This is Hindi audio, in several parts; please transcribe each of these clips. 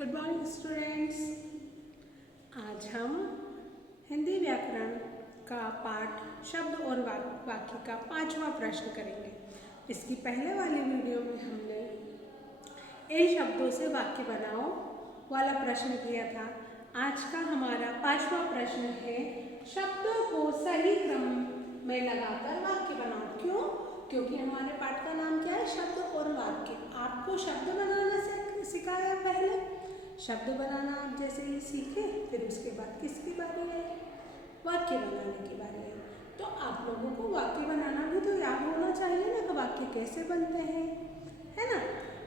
Good morning students. आज हम हिंदी व्याकरण का पाठ शब्द और वाक्य का 5वां प्रश्न करेंगे। इसकी पहले वाली वीडियो में हमने इन शब्दों से वाक्य बनाओ वाला प्रश्न किया था। आज का हमारा 5वां प्रश्न है शब्दों को सही क्रम में लगाकर वाक्य बनाओ। क्यों? क्योंकि हमारे पाठ का नाम क्या है? शब्द और वाक्य। आपको शब्द बनाना सिखाया पहले। शब्द बनाना आप जैसे ही सीखे, फिर उसके बाद किसकी बारी है? वाक्य बनाने की बारी है। तो आप लोगों को वाक्य बनाना भी तो याद होना चाहिए ना कि वाक्य कैसे बनते हैं, है ना।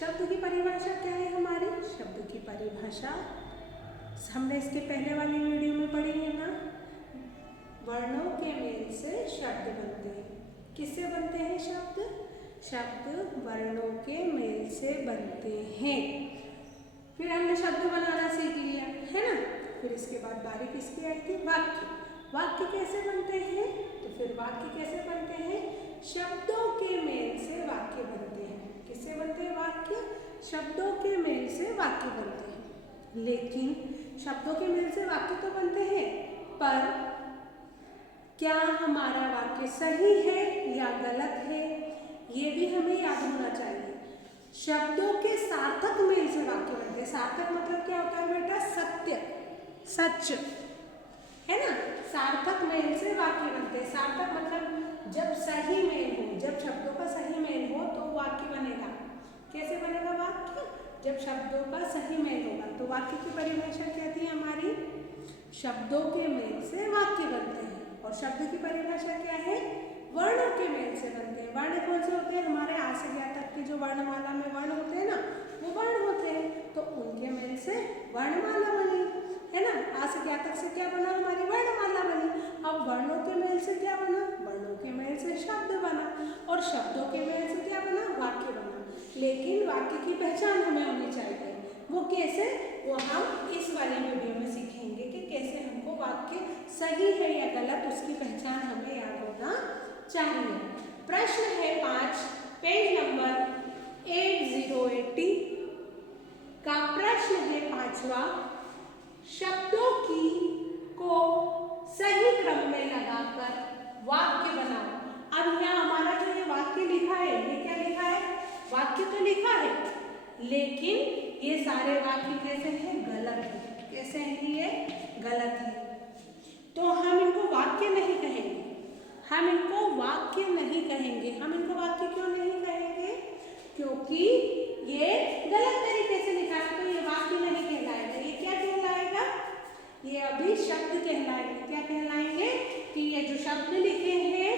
शब्द की परिभाषा क्या है हमारी? शब्द की परिभाषा हमने इसके पहले वाली वीडियो में पढ़ी है ना। वर्णों के मेल से शब्द बनते हैं। किससे बनते हैं शब्द? शब्द वर्णों के मेल से बनते हैं। फिर हमने शब्द बनाना सीख लिया, है ना। फिर इसके बाद बारी किसकी आई थी? वाक्य। वाक्य कैसे बनते हैं? तो फिर वाक्य कैसे बनते हैं? शब्दों के मेल से वाक्य बनते हैं। किससे बनते हैं वाक्य? शब्दों के मेल से वाक्य बनते हैं। लेकिन शब्दों के मेल से वाक्य तो बनते हैं, पर क्या हमारा वाक्य सही है या गलत है, ये भी हमें याद होना चाहिए। शब्दों के सार्थक मेल से वाक्य बनते हैं। सार्थक मतलब क्या होता है बेटा? सत्य, सच, है ना। सार्थक मेल से वाक्य बनते हैं। सार्थक मतलब जब सही मेल हो, जब शब्दों का सही मेल हो तो वाक्य बनेगा। कैसे बनेगा वाक्य? जब शब्दों का सही मेल होगा। तो वाक्य की परिभाषा क्या थी हमारी? शब्दों के मेल से वाक्य बनते हैं। और शब्द की परिभाषा क्या है? वर्णों के मेल से बनते हैं। वर्ण कौन से होते हैं? हमारे आ से ज्ञ तक के जो वर्णमाला में वर्ण होते हैं ना, वो वर्ण होते हैं। तो उनके मेल से वर्णमाला बनी, है ना। आ से ज्ञ तक से क्या बना? हमारी वर्णमाला बनी। अब वर्णों के मेल से क्या बना? वर्णों के मेल से शब्द बना। और शब्दों के मेल से क्या बना? वाक्य बना। लेकिन वाक्य की पहचान हमें होनी चाहिए। वो कैसे? वो हम इस वाली वीडियो में सीखेंगे कि कैसे हमको वाक्य सही है या गलत, उसकी पहचान हमें याद होना चाहिए। प्रश्न है 5, पेज नंबर 8080 का प्रश्न है 5वां। शब्दों की को सही क्रम में लगाकर वाक्य बनाओ। अब यहाँ हमारा जो ये वाक्य लिखा है, ये क्या लिखा है? वाक्य तो लिखा है, लेकिन ये सारे वाक्य कैसे हैं? गलत है। कैसे हैं ये? गलत है। तो हम इनको वाक्य नहीं कहेंगे। हम इनको वाक्य नहीं कहेंगे। हम इनको वाक्य क्यों नहीं कहेंगे? क्योंकि ये गलत तरीके से लिखा है, तो ये वाक्य नहीं कहलाएगा। ये क्या कहलाएगा? ये अभी शब्द कहलाएंगे। क्या कहलाएंगे? कि ये जो शब्द लिखे हैं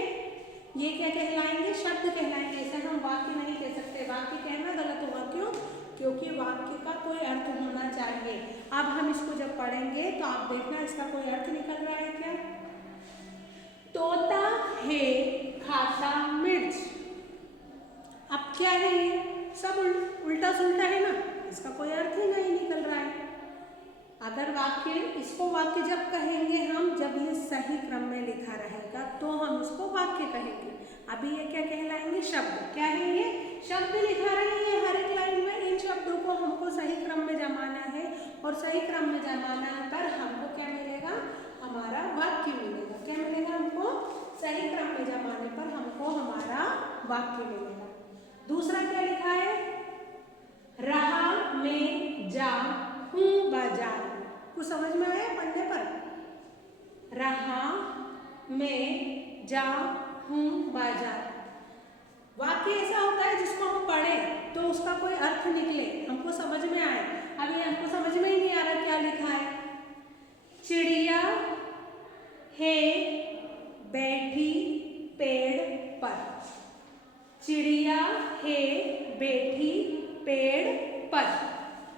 ये क्या कहलाएंगे? शब्द कहलाएंगे। इसे हम वाक्य नहीं कह सकते। वाक्य कहना गलत होगा। क्यों? क्योंकि वाक्य का कोई अर्थ होना चाहिए। अब हम इसको जब पढ़ेंगे तो आप देखना इसका कोई अर्थ निकल रहा है क्या? तोता है खाता मिर्च। अब क्या है ये? सब उल्टा सुल्टा है ना, इसका कोई अर्थ ही नहीं निकल रहा है। अगर वाक्य, इसको वाक्य जब कहेंगे हम, जब ये सही क्रम में लिखा रहेगा तो हम इसको वाक्य कहेंगे। अभी ये क्या कहलाएंगे? शब्द। क्या है ये? शब्द लिखा रहे हैं हर एक लाइन में। इन शब्दों को हमको सही क्रम में जमाना है, और सही क्रम में जमाना पर हमको क्या मिलेगा? हमारा वाक्य मिलेगा। क्या मिलेगा हमको? सही क्रम में जमाने पर हमको हमारा वाक्य मिलेगा। दूसरा क्या लिखा है? रहा में जा हूँ बाजार। कुछ समझ में आया पढ़ने पर? रहा में जा हूँ बाजार। वाक्य ऐसा होता है जिसको हम पढ़ें तो उसका कोई अर्थ निकले, हमको समझ में आए। अभी हमको समझ में ही नहीं आ रहा क्या लिखा है। चिड़िया है बैठी पेड़ पर। चिड़िया है बैठी पेड़ पर।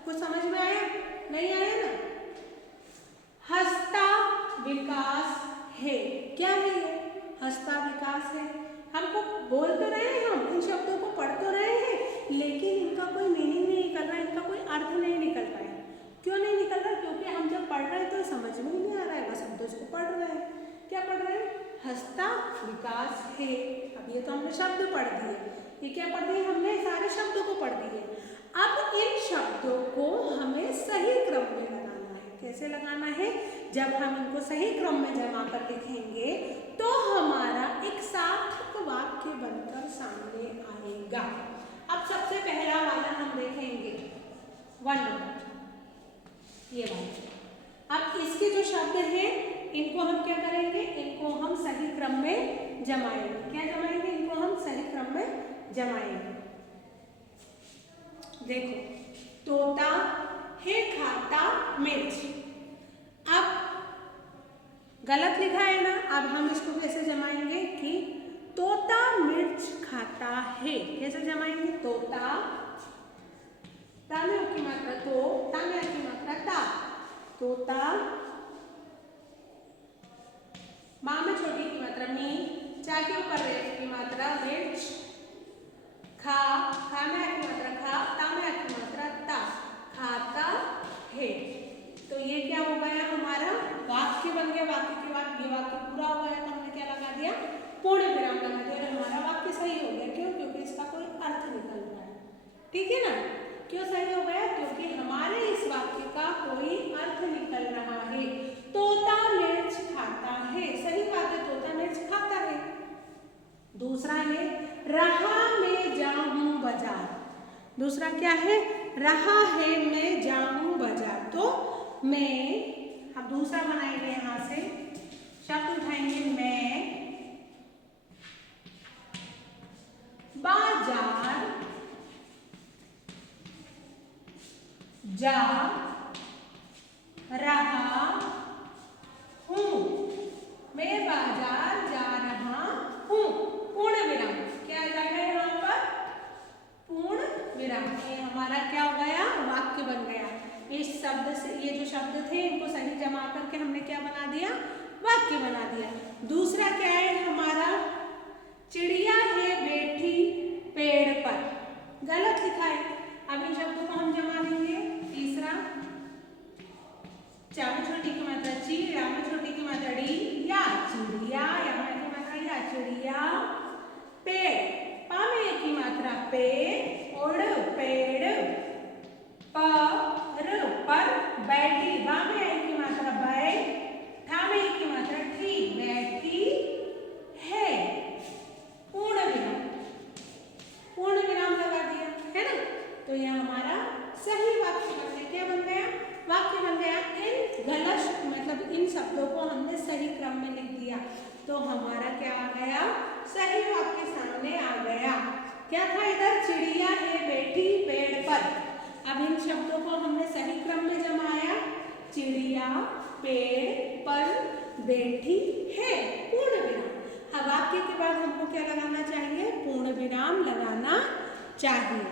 कुछ समझ में आया? नहीं आया ना। हंसता विकास है। क्या है ये? हंसता विकास है। हमको बोल तो रहे हैं, हम इन शब्दों को पढ़ तो रहे हैं, लेकिन इनका कोई मीनिंग नहीं निकल रहा है, इनका कोई अर्थ नहीं निकल रहा है। क्यों नहीं निकल रहा? क्योंकि हम जब पढ़ रहे हैं तो समझ में ही नहीं आ रहा है, बस हम तो इसको पढ़ रहे हैं। क्या पढ़ रहे हैं? हंसता विकास है। अब ये तो हमने शब्द पढ़ दिए। ये क्या पढ़ दिए हमने? सारे शब्दों को पढ़ दिए। अब इन शब्दों को हमें सही क्रम में लगाना है। कैसे लगाना है? जब हम इनको सही क्रम में जमा कर लिखेंगे तो हमारा एक सार्थक वाक्य बनकर सामने आएगा। अब सबसे पहला वाला हम देखेंगे 1 नंबर, ये वाला। अब इसके जो शब्द हैं इनको हम क्या करेंगे? इनको हम सही क्रम में जमाएंगे। क्या जमाएंगे? इनको हम सही क्रम में जमाएंगे। देखो, तोता है खाता मिर्च। अब गलत लिखा है ना, अब हम इसको कैसे जमाएंगे कि तोता मिर्च खाता है। कैसे जमाएंगे? तोता, ता में की मात्रा तो, ता में की मात्रा ता, तोता, माँ में छोटी की मात्रा मी, चा के ऊपर रेफ की मात्रा मिर्च, खा, खा में की मात्रा खा, ता में की मात्रा ता, खाता है। तो ये क्या हो गया? हमारा वाक्य बन गया। वाक्य के बाद ये वाक्य पूरा हो गया तो हमने क्या लगा दिया? पूर्ण विराम लगा दिया और हमारा वाक्य सही हो गया। क्यों? क्योंकि इसका कोई अर्थ निकल रहा है। ठीक है ना? क्यों सही हो गया? क्योंकि हमारे इस वाक्य का कोई अर्थ निकल रहा है। तोता मिर्च खाता है, सही बात है, तोता मिर्च खाता है। दूसरा है रहा मैं जाऊं बाजार। दूसरा क्या है? रहा है मैं जाऊं बाजार। तो मैं, अब दूसरा बनाएंगे, यहां से शब्द उठाएंगे, मैं बाजार जा रहा हूं। मैं बाजार जा रहा हूं। पूर्ण विराम। क्या आ जाएगा यहाँ पर? पूर्ण विराम। ये हमारा क्या हो गया? वाक्य बन गया। इस शब्द से, ये जो शब्द थे इनको सही जमा करके हमने क्या बना दिया? वाक्य बना दिया। दूसरा क्या है हमारा? चिड़िया है बैठी पेड़ पर। गलत लिखा है। अब इन शब्दों को हम जमा देंगे। तीसरा, चा में छोटी की मात्रा ची, या में छोटी की मात्रा डी, या चिड़िया, या में की मात्रा या, चिड़िया, पेड़, पा में की मात्रा पे, ओड़ पेड़, पर बैठी, बा में की मात्रा बै, ठा में की मात्रा ठी, बैठी है। पूर्ण विराम। पूर्ण विराम लगा दिया है ना? तो यह हमारा सही वाक्य बन गया। क्या बन गया? वाक्य बन गया। इन गलत मतलब इन शब्दों को हमने सही क्रम में लिख दिया तो हमारा क्या आ गया? सही वाक्य सामने आ गया। क्या था इधर? चिड़िया है बैठी पेड़ पर। अब इन शब्दों को हमने सही क्रम में जमाया। चिड़िया पेड़ पर बैठी है। पूर्ण विराम। अब वाक्य के बाद हमको क्या लगाना चाहिए? पूर्ण विराम लगाना चाहिए।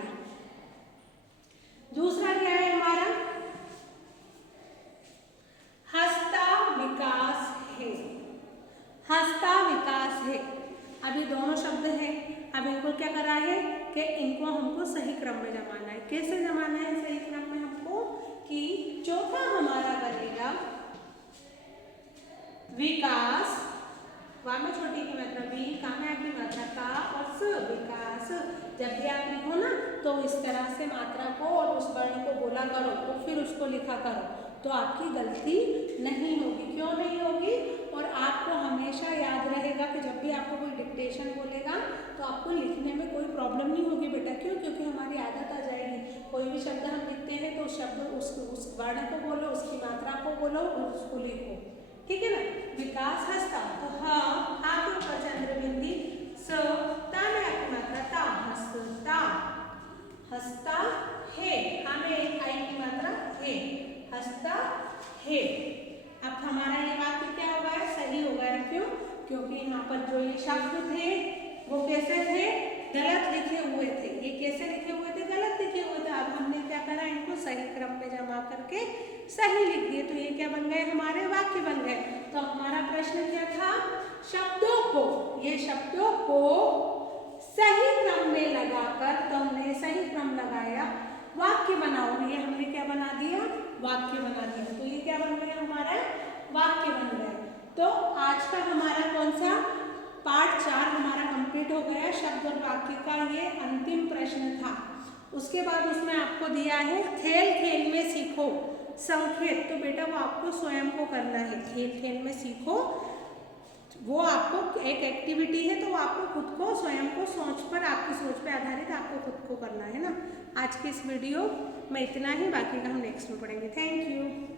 दूसरा क्या है हमारा? हंसता विकास है। हंसता विकास है। अब ये दोनों शब्द हैं। अब इनको क्या करा है कि इनको हमको सही क्रम में जमाना है। कैसे जमाना है सही क्रम में हमको? कि चौथा हमारा बनेगा विकास, वा में छोटी की मात्रा वी, का में की मात्रा का और स, विकास। जब भी आप लिखो ना तो इस तरह से मात्रा को और उस वर्ण को बोला करो और फिर उसको लिखा करो तो आपकी गलती नहीं होगी। क्यों नहीं होगी? और आपको हमेशा याद रहेगा कि जब भी आपको कोई डिक्टेशन बोलेगा तो आपको लिखने में कोई प्रॉब्लम नहीं होगी बेटा। क्यों? क्योंकि हमारी आदत आ जाएगी। कोई भी शब्द हम लिखते हैं तो उस वर्ण को बोलो, उसकी मात्रा को बोलो और उसको लिखो। ठीक है ना? विकास हंसता, तो हा के ऊपर चंद्र बिंदी, स, ता में आपकी मात्रा ता, हंसता, हंसता है, हा में एक आई की मात्रा है, हंसता है। अब हमारा ये वाक्य क्या हो गया? सही हो गया। क्यों? क्योंकि यहाँ पर जो ये शब्द थे वो कैसे थे? गलत लिखे हुए थे। ये कैसे लिखे हुए थे? गलत लिखे हुए थे। अब हमने क्या करा? इनको सही क्रम में जमा करके सही लिख दिए तो ये क्या बन गए? हमारे वाक्य बन गए। तो हमारा प्रश्न क्या था? शब्दों को, ये शब्दों को सही क्रम में लगाकर, तो हमने सही क्रम लगाया, वाक्य बनाओ। ये हमने क्या बना दिया? वाक्य बना दिया। तो ये क्या बन गया? हमारा वाक्य बन गया। तो आज का हमारा कौन सा पार्ट 4 हमारा कंप्लीट हो गया। शब्द और वाक्य का ये अंतिम प्रश्न था। उसके बाद उसमें आपको दिया है खेल खेल में सीखो संकेत, तो बेटा वो आपको स्वयं को करना है। खेल खेल में सीखो वो आपको एक एक्टिविटी है, तो वो आपको खुद को स्वयं को सोच पर, आपकी सोच पर आधारित आपको खुद को करना है ना। आज की इस वीडियो में इतना ही, बाकी का हम नेक्स्ट में पढ़ेंगे। Thank you.